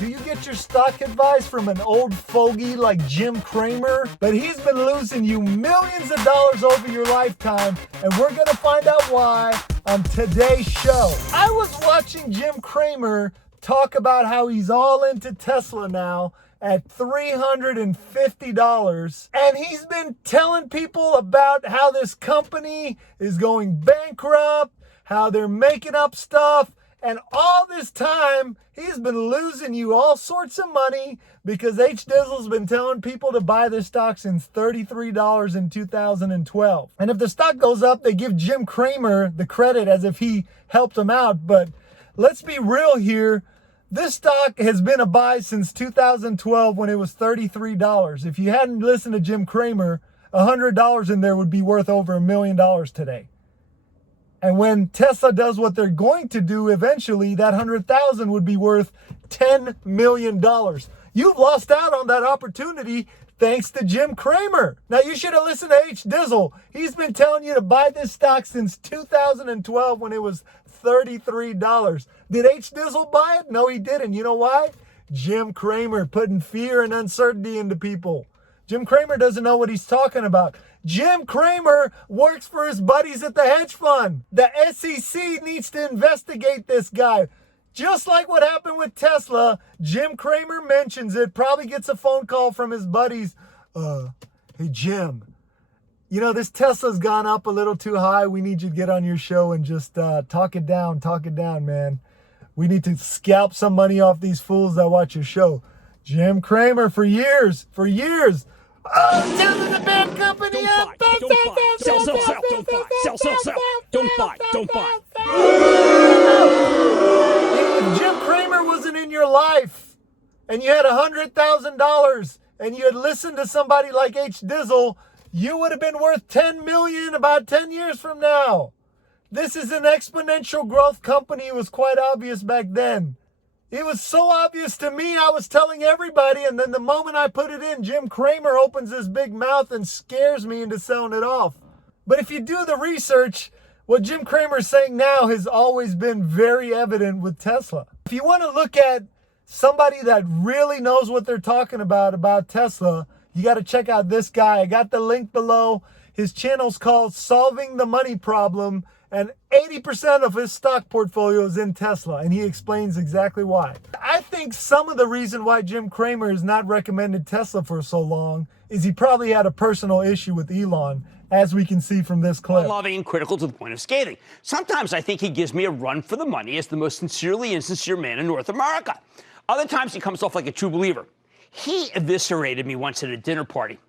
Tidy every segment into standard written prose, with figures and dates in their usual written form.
Do you get your stock advice from an old fogey like Jim Cramer? But he's been losing you millions of dollars over your lifetime, and we're going to find out why on today's show. I was watching Jim Cramer talk about how he's all into Tesla now at $350, and he's been telling people about how this company is going bankrupt, how they're making up stuff, and all this time he's been losing you all sorts of money because H-Dizzle's been telling people to buy this stock since $33 in 2012. And if the stock goes up, they give Jim Cramer the credit as if he helped him out. But let's be real here. This stock has been a buy since 2012 when it was $33. If you hadn't listened to Jim Cramer, $100 in there would be worth over $1 million today. And when Tesla does what they're going to do eventually, that $100,000 would be worth $10 million. You've lost out on that opportunity thanks to Jim Cramer. Now, you should have listened to H-Dizzle. He's been telling you to buy this stock since 2012 when it was $33. Did H-Dizzle buy it? No, he didn't. You know why? Jim Cramer putting fear and uncertainty into people. Jim Cramer doesn't know what he's talking about. Jim Cramer works for his buddies at the hedge fund. The SEC needs to investigate this guy. Just like what happened with Tesla, Jim Cramer mentions it, probably gets a phone call from his buddies. Hey, Jim, you know, this Tesla's gone up a little too high. We need you to get on your show and just talk it down, man. We need to scalp some money off these fools that watch your show. Jim Cramer, for years. Telling the bad company up. Don't buy. Sell. Don't buy. Sell. Don't buy. Don't buy. If Jim Cramer wasn't in your life and you had $100,000 and you had listened to somebody like H-Dizzle, you would have been worth $10 million about 10 years from now. This is an exponential growth company. It was quite obvious back then. It was so obvious to me, I was telling everybody, and then the moment I put it in, Jim Cramer opens his big mouth and scares me into selling it off. But if you do the research, what Jim Cramer is saying now has always been very evident with Tesla. If you want to look at somebody that really knows what they're talking about Tesla, you got to check out this guy. I got the link below. His channel's called Solving the Money Problem, and 80% of his stock portfolio is in Tesla, and he explains exactly why. I think some of the reason why Jim Cramer has not recommended Tesla for so long is he probably had a personal issue with Elon, as we can see from this clip. Loving and critical to the point of scathing. Sometimes I think he gives me a run for the money as the most sincerely insincere man in North America. Other times he comes off like a true believer. He eviscerated me once at a dinner party.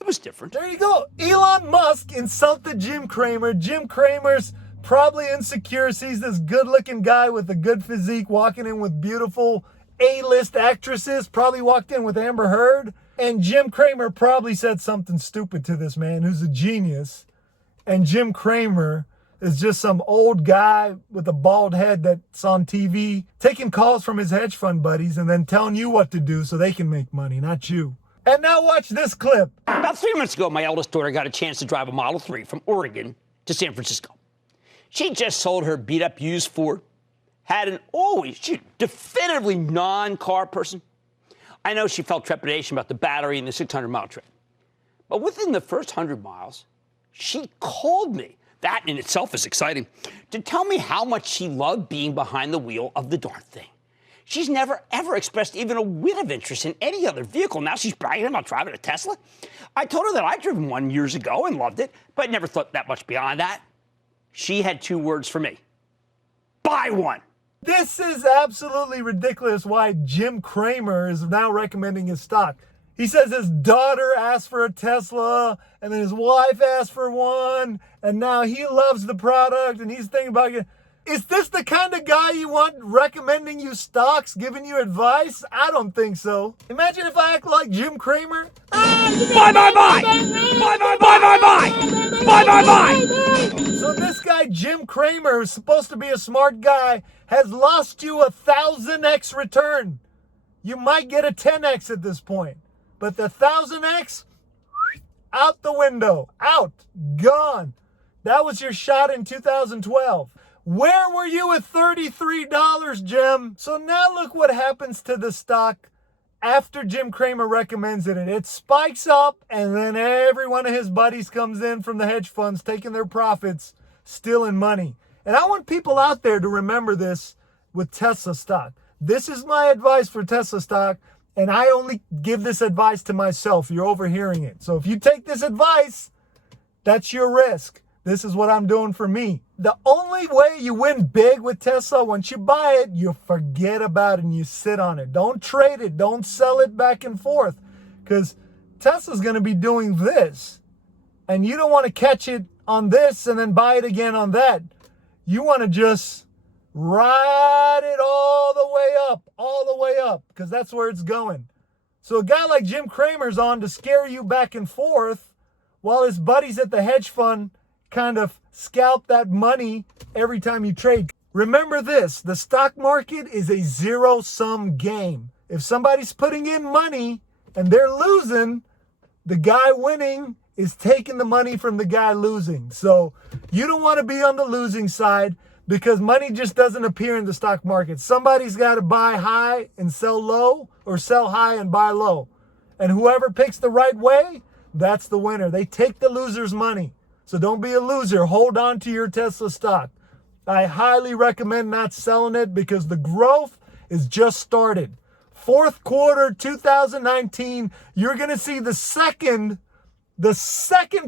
It was different. There you go. Elon Musk insulted Jim Cramer. Jim Cramer's probably insecure, sees this good-looking guy with a good physique walking in with beautiful A-list actresses, probably walked in with Amber Heard. And Jim Cramer probably said something stupid to this man who's a genius. And Jim Cramer is just some old guy with a bald head that's on TV, taking calls from his hedge fund buddies and then telling you what to do so they can make money, not you. And now watch this clip. About 3 minutes ago, my eldest daughter got a chance to drive a Model 3 from Oregon to San Francisco. She just sold her beat-up used Ford, she's definitively non-car person. I know she felt trepidation about the battery and the 600-mile trip. But within the first 100 miles, she called me. That in itself is exciting. To tell me how much she loved being behind the wheel of the darn thing. She's never, ever expressed even a whit of interest in any other vehicle. Now she's bragging about driving a Tesla. I told her that I'd driven one years ago and loved it, but never thought that much beyond that. She had 2 words for me. Buy one. This is absolutely ridiculous why Jim Cramer is now recommending his stock. He says his daughter asked for a Tesla, and then his wife asked for one, and now he loves the product, and he's thinking about it. Is this the kind of guy you want recommending you stocks, giving you advice? I don't think so. Imagine if I act like Jim Cramer. Buy. So this guy, Jim Cramer, who's supposed to be a smart guy, has lost you a 1,000x return. You might get a 10x at this point. But the 1,000x, out the window. Out. Gone. That was your shot in 2012. Where were you at $33, Jim? So now look what happens to the stock after Jim Cramer recommends it. It spikes up, and then every one of his buddies comes in from the hedge funds, taking their profits, stealing money. And I want people out there to remember this with Tesla stock. This is my advice for Tesla stock, and I only give this advice to myself. You're overhearing it. So if you take this advice, that's your risk. This is what I'm doing for me. The only way you win big with Tesla, once you buy it, you forget about it and you sit on it. Don't trade it. Don't sell it back and forth, because Tesla's going to be doing this, and you don't want to catch it on this and then buy it again on that. You want to just ride it all the way up, because that's where it's going. So a guy like Jim Cramer's on to scare you back and forth, while his buddies at the hedge fund kind of scalp that money every time you trade. Remember this, the stock market is a zero-sum game. If somebody's putting in money and they're losing, the guy winning is taking the money from the guy losing. So you don't want to be on the losing side, because money just doesn't appear in the stock market. Somebody's got to buy high and sell low, or sell high and buy low. And whoever picks the right way, that's the winner. They take the loser's money. So don't be a loser. Hold on to your Tesla stock. I highly recommend not selling it, because the growth is just started. Fourth quarter 2019, you're going to see the second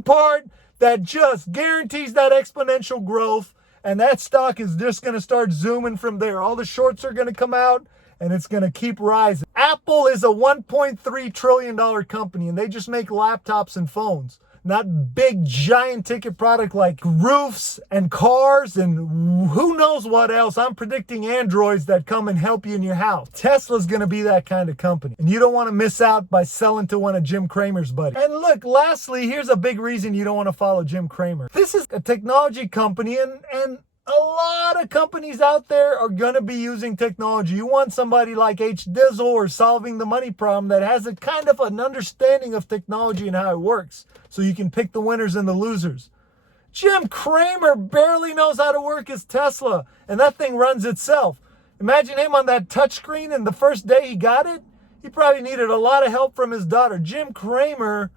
part that just guarantees that exponential growth. And that stock is just going to start zooming from there. All the shorts are going to come out, and it's going to keep rising. Apple is a $1.3 trillion company, and they just make laptops and phones, not big giant ticket product like roofs and cars and who knows what else. I'm predicting androids that come and help you in your house. Tesla's going to be that kind of company, and you don't want to miss out by selling to one of Jim Cramer's buddies. And look, lastly, here's a big reason you don't want to follow Jim Cramer. This is a technology company, and a lot of companies out there are going to be using technology. You want somebody like H. Dizzle or Solving the Money Problem that has a kind of an understanding of technology and how it works, so you can pick the winners and the losers. Jim Cramer barely knows how to work his Tesla, and that thing runs itself. Imagine him on that touchscreen, and the first day he got it, he probably needed a lot of help from his daughter. Jim Cramer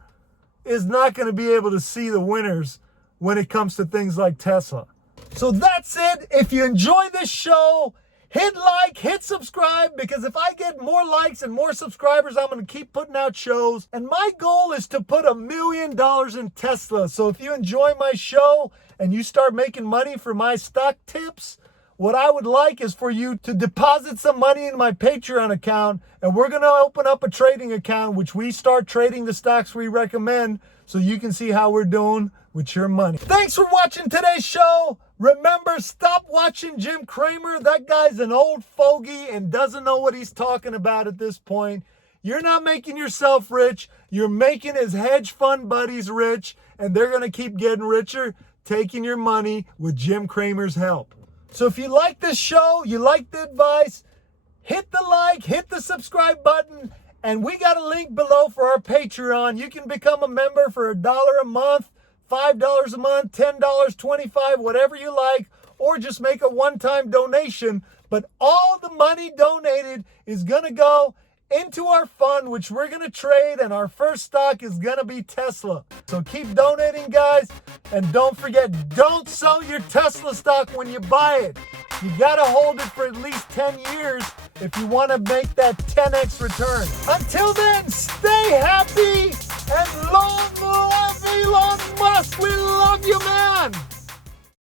is not going to be able to see the winners when it comes to things like Tesla. So that's it. If you enjoy this show, hit like, hit subscribe, because if I get more likes and more subscribers, I'm going to keep putting out shows. And my goal is to put $1 million in Tesla. So if you enjoy my show and you start making money for my stock tips, what I would like is for you to deposit some money in my Patreon account, and we're going to open up a trading account, which we start trading the stocks we recommend, so you can see how we're doing with your money. Thanks for watching today's show. Remember, stop watching Jim Cramer. That guy's an old fogey and doesn't know what he's talking about at this point. You're not making yourself rich. You're making his hedge fund buddies rich, and they're going to keep getting richer, taking your money with Jim Cramer's help. So if you like this show, you like the advice, hit the like, hit the subscribe button, and we got a link below for our Patreon. You can become a member for $1 a month, $5 a month, $10, $25, whatever you like, or just make a one-time donation. But all the money donated is going to go into our fund, which we're going to trade, and our first stock is going to be Tesla. So keep donating, guys, and don't forget, don't sell your Tesla stock when you buy it. You got to hold it for at least 10 years if you want to make that 10x return. Until then, stay happy and long live Elon Musk. We love you, man.